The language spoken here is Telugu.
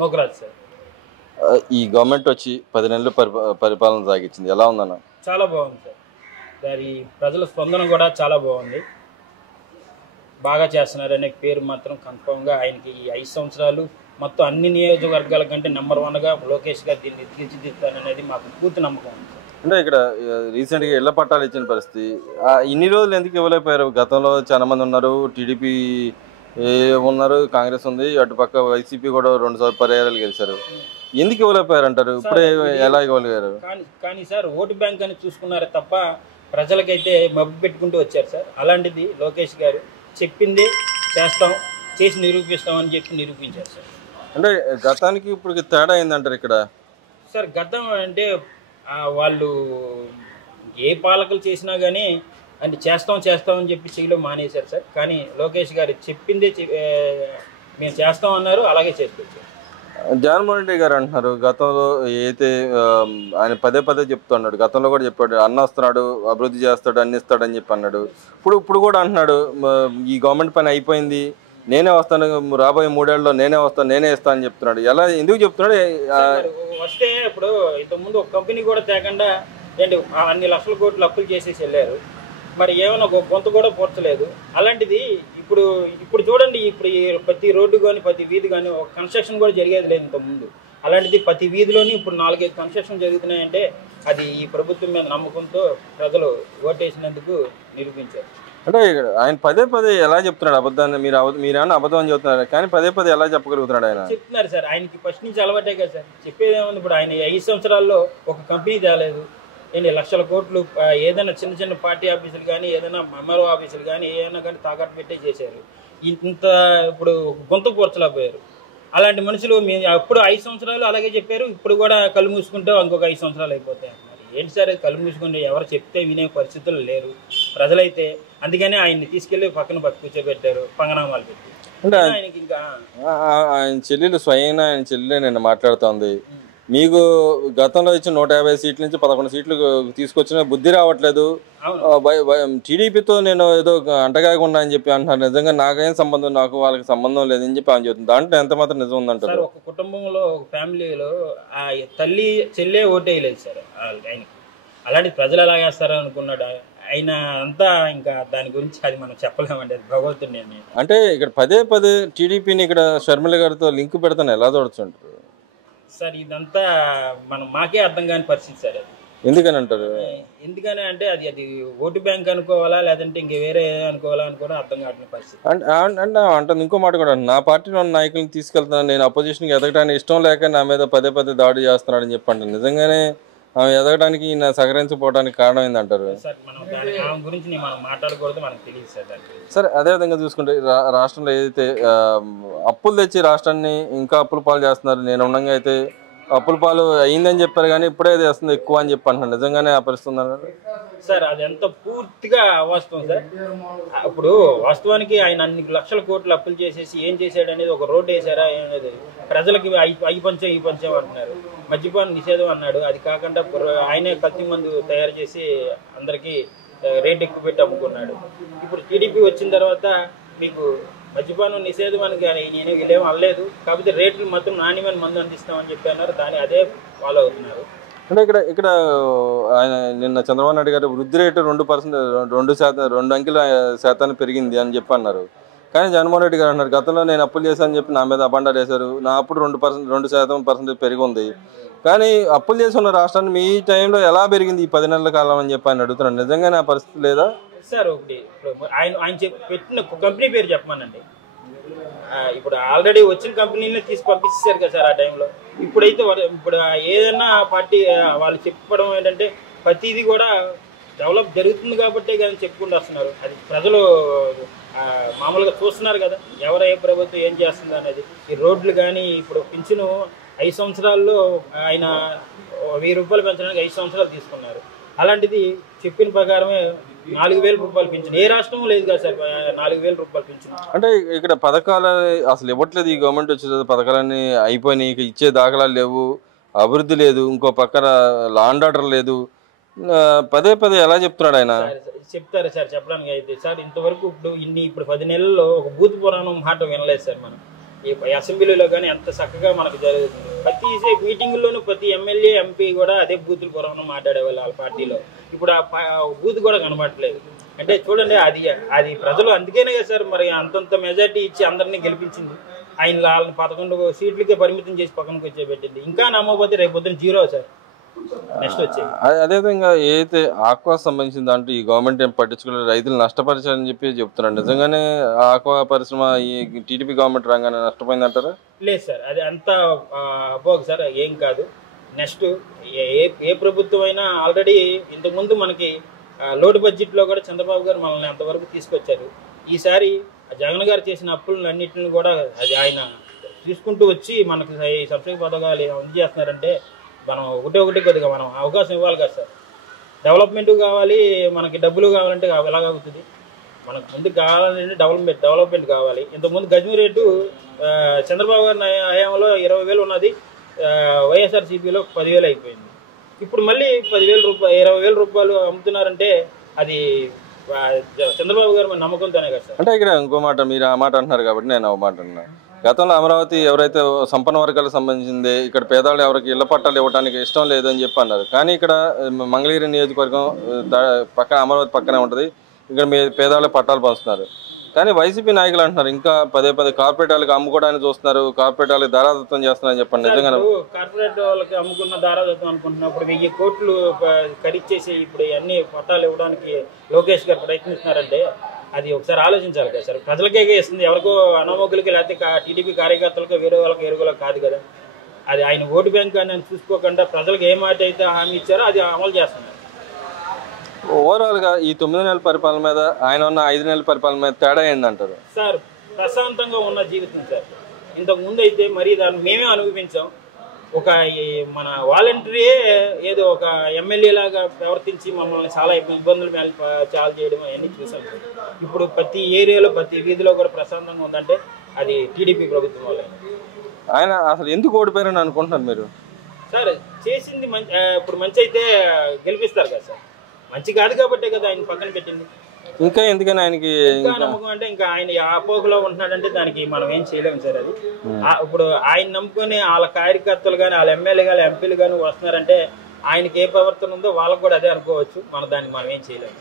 నూకరాజు సార్. ఈ గవర్నమెంట్ వచ్చి 10 నెలలు పరిపాలన సాగించింది, ఎలా ఉందన్న? చాలా బాగుంది సార్. దాని ప్రజల స్పందన కూడా చాలా బాగుంది. బాగా చేస్తున్నారు అనే పేరు మాత్రం కన్ఫామ్గా ఆయనకి ఈ 5 సంవత్సరాలు మొత్తం అన్ని నియోజకవర్గాల కంటే నెంబర్ 1గా లోకేష్ గారు దీన్ని తీర్చిదిద్దారనేది మాకు పూర్తి నమ్మకం ఉంది. అంటే ఇక్కడ రీసెంట్గా ఇళ్ల పట్టాలు ఇచ్చిన పరిస్థితి ఇన్ని రోజులు ఎందుకు ఇవ్వలేకపోయారు? గతంలో చాలా మంది ఉన్నారు, టీడీపీ ఉన్నారు, కాంగ్రెస్ ఉంది, అటుపక్క వైసీపీ కూడా 2 సార్లు పర్యాయాలు గెలిచారు. ఎందుకు ఇవ్వలేకపోయారు అంటారు? ఇప్పుడే ఎలా ఇవ్వగలిగారు? కానీ సార్ ఓటు బ్యాంక్ అని చూసుకున్నారే తప్ప ప్రజలకైతే మబ్బు పెట్టుకుంటూ వచ్చారు సార్. అలాంటిది లోకేష్ గారు చెప్పింది చేస్తాం, చేసి నిరూపిస్తాం అని చెప్పి నిరూపించారు సార్. అంటే గతానికి ఇప్పుడు తేడా అయిందంటారు ఇక్కడ? సార్ గతం అంటే వాళ్ళు ఏ పాలకులు చేసినా కానీ అంటే చేస్తాం అని చెప్పి చేయలో మానేశారు సార్. కానీ లోకేష్ గారు చెప్పిందే మేము చేస్తాం అన్నారు, అలాగే చేసుకొచ్చారు. జగన్మోహన్ రెడ్డి గారు అంటున్నారు గతంలో అయితే ఆయన పదే చెప్తున్నాడు, గతంలో కూడా చెప్పాడు అన్న వస్తున్నాడు, అభివృద్ధి చేస్తాడు, అన్ని ఇస్తాడు అని చెప్పి అన్నాడు. ఇప్పుడు కూడా అంటున్నాడు ఈ గవర్నమెంట్ పని అయిపోయింది, నేనే వస్తాను, రాబోయే 3 ఏళ్ళలో నేనే వస్తాను, నేనే ఇస్తాను అని చెప్తున్నాడు. ఎలా ఎందుకు చెప్తున్నాడు? వస్తే ఇప్పుడు ఇంతకుముందు ఒక కంపెనీ కూడా తేకుండా ఏంటి అన్ని లక్షల కోట్లు అప్పులు చేసేసి వెళ్ళారు. మరి ఏమైనా కొంత కూడా పూర్చలేదు. అలాంటిది ఇప్పుడు చూడండి, ఇప్పుడు ప్రతి రోడ్డు కానీ ప్రతి వీధి కానీ ఒక కన్స్ట్రక్షన్ కూడా జరిగేది లేదు ఇంతకుముందు. అలాంటిది ప్రతి వీధిలోని ఇప్పుడు 4-5 కన్స్ట్రక్షన్ జరుగుతున్నాయంటే అది ఈ ప్రభుత్వం మీద నమ్మకంతో ప్రజలు ఓటేసినందుకు నిరూపించారు. అంటే ఆయన పదే ఎలా చెప్తున్నాడు అబద్ధాన్ని? మీరేమన్నా అబద్ధం అని చెప్తున్నారు, కానీ పదే ఎలా చెప్పగలుగుతున్నాడు? ఆయన చెప్తున్నారు సార్, ఆయనకి ఫస్ట్ నుంచి అలవాటే కదా సార్. చెప్పేది ఏముంది, ఇప్పుడు ఆయన 5 సంవత్సరాల్లో ఒక కంపెనీ తేలేదు, ఏంటి లక్షల కోట్లు ఏదైనా చిన్న పార్టీ ఆఫీసులు కానీ ఏదైనా ఎంఆర్ఓ ఆఫీసులు కానీ ఏదైనా కానీ తాకట్టు పెట్టే చేశారు. ఇంత ఇప్పుడు గొంతు పూడ్చలేకపోయారు. అలాంటి మనుషులు అప్పుడు 5 సంవత్సరాలు అలాగే చెప్పారు, ఇప్పుడు కూడా కళ్ళు మూసుకుంటే ఇంకొక 5 సంవత్సరాలు అయిపోతాయి అంటున్నారు. ఏంటి సార్ కళ్ళు మూసుకుంటే ఎవరు చెప్తే వినే పరిస్థితులు లేరు ప్రజలైతే. అందుకనే ఆయన్ని తీసుకెళ్లి పక్కన కూర్చోబెట్టారు పంగనామాలు పెట్టి. అంటే ఆయన చెల్లెలు స్వయంగా ఆయన చెల్లెలే నిన్న మాట్లాడుతోంది, మీకు గతంలో ఇచ్చిన 150 సీట్ల నుంచి 11 సీట్లు తీసుకొచ్చిన బుద్ధి రావట్లేదు, టీడీపీతో నేను ఏదో అంటగాగా ఉన్నా అని చెప్పి అంటున్నారు. నిజంగా నాకేం సంబంధం, నాకు వాళ్ళకి సంబంధం లేదని చెప్పి అని చెప్తుంది. దాంట్లో ఎంత మాత్రం నిజం ఉందంటారు? ఒక కుటుంబంలో ఒక ఫ్యామిలీలో ఆ తల్లి చెల్లె ఓటేయలేదు సార్ ఆయనకి. అలాంటి ప్రజలు ఎలా వేస్తారని అనుకున్నాడు ఆయన. అంతా ఇంకా దాని గురించి అది మనం చెప్పలేమండి, అది భగవంతుడి నిర్ణయం. అంటే ఇక్కడ పదే టీడీపీని ఇక్కడ షర్మిల గారితో లింక్ పెడతాను ఎలా చూడొచ్చుంటారు సార్? ఇదంతా మాకే అర్థం కాని పరిస్థితి సార్. అది ఎందుకని అంటారు? ఎందుకని అంటే అది ఓటు బ్యాంక్ అనుకోవాలా లేదంటే ఇంక వేరే అనుకోవాలా అనుకోవడం అర్థం కావట్లేదు పరిస్థితి. అంటే ఇంకో మాట కూడా, నా పార్టీలో నాయకులను తీసుకెళ్తున్నాను, నేను అపోజిషన్కి ఎదగడానికి ఇష్టం లేక నా మీద పదే దాడి చేస్తున్నాడు అని చెప్పండి. నిజంగానే ఆమె ఎదగడానికి నా సహకరించకపోవడానికి కారణం ఏందంటారు? సార్ ఆమె గురించి మనం మాట్లాడకూడదు, మనకు తెలియదు సార్. సరే, అదేవిధంగా చూసుకుంటే రాష్ట్రంలో ఏదైతే అప్పులు తెచ్చి రాష్ట్రాన్ని ఇంకా అప్పుల పాలు చేస్తున్నారు, నేను ఉండగా అయితే అప్పుల పాలు అయిందని చెప్పారు కానీ ఇప్పుడే చేస్తుంది ఎక్కువ అని చెప్పి అంటున్నాను. నిజంగానే ఆ పరిస్థితి ఉందన్నారు సార్? అదంతా పూర్తిగా అవాస్తవం సార్. ఇప్పుడు వాస్తవానికి ఆయన అన్ని లక్షల కోట్లు అప్పులు చేసేసి ఏం చేశాడు అనేది ఒక రోడ్డు వేసారా అనేది ప్రజలకి ఈ పంచం అంటున్నారు. మద్యపాన నిషేధం అన్నాడు, అది కాకుండా ఆయనే కత్తి మందు తయారు చేసి అందరికీ రేట్ ఎక్కువ పెట్టి అమ్ముకున్నాడు. ఇప్పుడు టీడీపీ వచ్చిన తర్వాత మీకు మద్యపానం నిషేధం అని కానీ నేను వీళ్ళేమో అనలేదు, కాకపోతే రేట్లు మాత్రం నాణ్యమైన మందు అందిస్తామని చెప్పి అన్నారు, అదే ఫాలో అవుతున్నారు. అంటే ఇక్కడ ఆయన నిన్న చంద్రబాబు నాయుడు గారు వృద్ధి రేటు 2 అంకెల శాతాన్ని పెరిగింది అని చెప్పి అన్నారు. కానీ జగన్మోహన్ రెడ్డి గారు అన్నారు గతంలో నేను అప్పులు చేశానని చెప్పి నా మీద అబండాలు వేశారు, నా అప్పుడు 2% పెరిగి ఉంది, కానీ అప్పులు చేసి ఉన్న రాష్ట్రాన్ని మీ టైంలో ఎలా పెరిగింది ఈ 10 నెలల కాలం అని చెప్పి ఆయన అడుగుతున్నాను. నిజంగానే ఆ పరిస్థితి లేదా సార్? ఒకటి ఆయన పెట్టిన కంపెనీ పేరు చెప్పమానండి. ఇప్పుడు ఆల్రెడీ వచ్చిన కంపెనీని తీసి పంపించేశారు కదా సార్ ఆ టైంలో. ఇప్పుడు ఏదైనా పార్టీ వాళ్ళు చెప్పడం ఏంటంటే ప్రతిదీ కూడా డెవలప్ జరుగుతుంది కాబట్టి కానీ చెప్పుకుంటూ వస్తున్నారు. అది ప్రజలు మామూలుగా చూస్తున్నారు కదా, ఎవరు ఏ ప్రభుత్వం ఏం చేస్తుంది అనేది. ఈ రోడ్లు కానీ ఇప్పుడు పింఛను 5 సంవత్సరాల్లో ఆయన 1000 రూపాయలు పెంచడానికి 5 సంవత్సరాలు తీసుకున్నారు. అలాంటిది చెప్పిన ప్రకారమే 4000 రూపాయలు పింఛను ఏ రాష్ట్రం లేదు కదా సార్, 4000 రూపాయలు పింఛను. అంటే ఇక్కడ పథకాలు అసలు ఇవ్వట్లేదు, ఈ గవర్నమెంట్ వచ్చే పథకాలన్నీ అయిపోయినాయి, ఇక ఇచ్చే దాఖలాలు లేవు, అభివృద్ధి లేదు, ఇంకో పక్కన లా అండ్ ఆర్డర్ లేదు, పదే ఎలా చెప్తున్నాడు ఆయన? చెప్తారా సార్? చెప్పడానికి అయితే సార్ ఇంతవరకు ఇప్పుడు 10 నెలల్లో ఒక భూత పురాణం మాట వినలేదు సార్ మనం. అసెంబ్లీలో కానీ ఎంత చక్కగా మనకు జరుగుతుంది. ప్రతి మీటింగుల్లోనూ ప్రతి ఎమ్మెల్యే ఎంపీ కూడా అదే బూతుల పురాణం మాట్లాడేవాళ్ళు వాళ్ళ పార్టీలో. ఇప్పుడు ఆ బూత్ కూడా కనబడట్లేదు. అంటే చూడండి, అది ప్రజలు అందుకేనే కదా సార్ మరి అంతంత మెజార్టీ ఇచ్చి అందరినీ గెలిపించింది. వాళ్ళని 11 సీట్లకే పరిమితం చేసి పక్కనకి వచ్చేపెట్టింది. ఇంకా నమ్మకపోతే రేపు పొద్దున్న 0 సార్ నెక్స్ట్ వచ్చేది. అదేవిధంగా ఏదైతే ఆక్వా సంబంధించిన దాంట్లో ఈ గవర్నమెంట్ ఏం పట్టించుకోలేదు, రైతులు నష్టపరిచారని చెప్పి చెప్తున్నారు. నిజంగానే ఆక్వా పరిశ్రమ ఈ టీడీపీ గవర్నమెంట్ రంగానే నష్టపోయింది అంటారా? లేదు సార్, అది అంతా అపోగ్ సార్, ఏం కాదు. నెక్స్ట్ ఏ ప్రభుత్వం అయినా ఆల్రెడీ ఇంతకుముందు మనకి లోటు బడ్జెట్లో కూడా చంద్రబాబు గారు మనల్ని అంతవరకు తీసుకొచ్చారు. ఈసారి జగన్ గారు చేసిన అప్పులన్నింటిని కూడా అది ఆయన తీసుకుంటూ వచ్చి మనకు ఈ సబ్సిడీ పథకాలు అందజేస్తున్నారంటే మనం ఒకటి కొద్దిగా మనం అవకాశం ఇవ్వాలి కదా సార్. డెవలప్మెంట్ కావాలి, మనకి డబ్బులు కావాలంటే ఎలాగవుతుంది? మనకు ముందు కావాలంటే డెవలప్మెంట్ కావాలి. ఇంతకుముందు గజం రేటు చంద్రబాబు గారి హయాంలో 20,000 ఉన్నది, వైఎస్ఆర్సీపీలో 10,000 అయిపోయింది. ఇప్పుడు మళ్ళీ 10,000 రూపాయలు 20,000 రూపాయలు అమ్ముతున్నారంటే అది చంద్రబాబు గారు నమ్మకంతోనే కదా సార్. అంటే ఇక్కడ ఇంకో మాట, మీరు ఆ మాట అంటున్నారు కాబట్టి నేను ఆ మాట అంటున్నా. గతంలో అమరావతి ఎవరైతే సంపన్న వర్గాలకు సంబంధించింది, ఇక్కడ పేదవాళ్ళు ఎవరికి ఇళ్ల పట్టాలు ఇవ్వడానికి ఇష్టం లేదని చెప్పి అన్నారు. కానీ ఇక్కడ మంగళగిరి నియోజకవర్గం పక్కన అమరావతి పక్కనే ఉంటుంది, ఇక్కడ మీ పేదవాళ్ళకి పట్టాలు పంచుతున్నారు. కానీ వైసీపీ నాయకులు అంటున్నారు ఇంకా పదే కార్పొరేట్ వాళ్ళకి అమ్ముకోవడానికి చూస్తున్నారు, కార్పొరేట్ వాళ్ళకి దారాదత్తం చేస్తున్నారని చెప్పండి. నిజంగా కార్పొరేట్ వాళ్ళకి అమ్ముకున్న దారాదత్తం అనుకుంటున్నప్పుడు 1000 కోట్లు ఖరీదు చేసి ఇప్పుడు అన్ని పట్టాలు ఇవ్వడానికి లోకేష్ గారు ప్రయత్నిస్తున్నారంటే అది ఒకసారి ఆలోచించాలి కదా సార్. ప్రజలకే ఇస్తుంది, ఎవరికో అనామకులకి లేకపోతే టీడీపీ కార్యకర్తలకు వేరే వాళ్ళకి ఎరుగులకు కాదు కదా. అది ఆయన ఓటు బ్యాంక్ అని చూసుకోకుండా ప్రజలకు ఏ మాట అయితే హామీ ఇచ్చారో అది అమలు చేస్తున్నారు. ఓవరాల్గా ఈ 9 నెలల పరిపాలన మీద ఆయన ఉన్న 5 నెలల పరిపాలన మీద తేడా ఏందంటారు సార్? ప్రశాంతంగా ఉన్న జీవితం సార్. ఇంతకు ముందు అయితే మరీ దాన్ని మేమే అనుభవించాం. ఒక మన వాలంటీరే ఏదో ఒక ఎమ్మెల్యే లాగా ప్రవర్తించి మమ్మల్ని చాలా ఇబ్బందులు చాలా చేయడం అవన్నీ చూసాం. ఇప్పుడు ప్రతి ఏరియాలో ప్రతి వీధిలో కూడా ప్రశాంతంగా ఉందంటే అది టీడీపీ ప్రభుత్వం వల్ల. ఆయన అసలు ఎందుకు ఓడిపోయారని అనుకుంటున్నారు మీరు? సార్ చేసింది ఇప్పుడు మంచి అయితే గెలిపిస్తారు కదా సార్. మంచి కాదు కాబట్టే కదా ఆయన పక్కన పెట్టింది. ఇంకా ఎందుకని ఆయనకి నమ్మకం అంటే ఇంకా ఆయన ఆ పోగులో ఉంటున్నాడంటే దానికి మనం ఏం చేయలేము సార్. అది ఇప్పుడు ఆయన నమ్ముకొని వాళ్ళ కార్యకర్తలు కానీ వాళ్ళ ఎమ్మెల్యే కానీ ఎంపీలు కానీ వస్తున్నారంటే ఆయనకి ఏ ప్రవర్తన ఉందో వాళ్ళకు కూడా అదే అనుకోవచ్చు. దానికి మనం ఏం చేయలేము.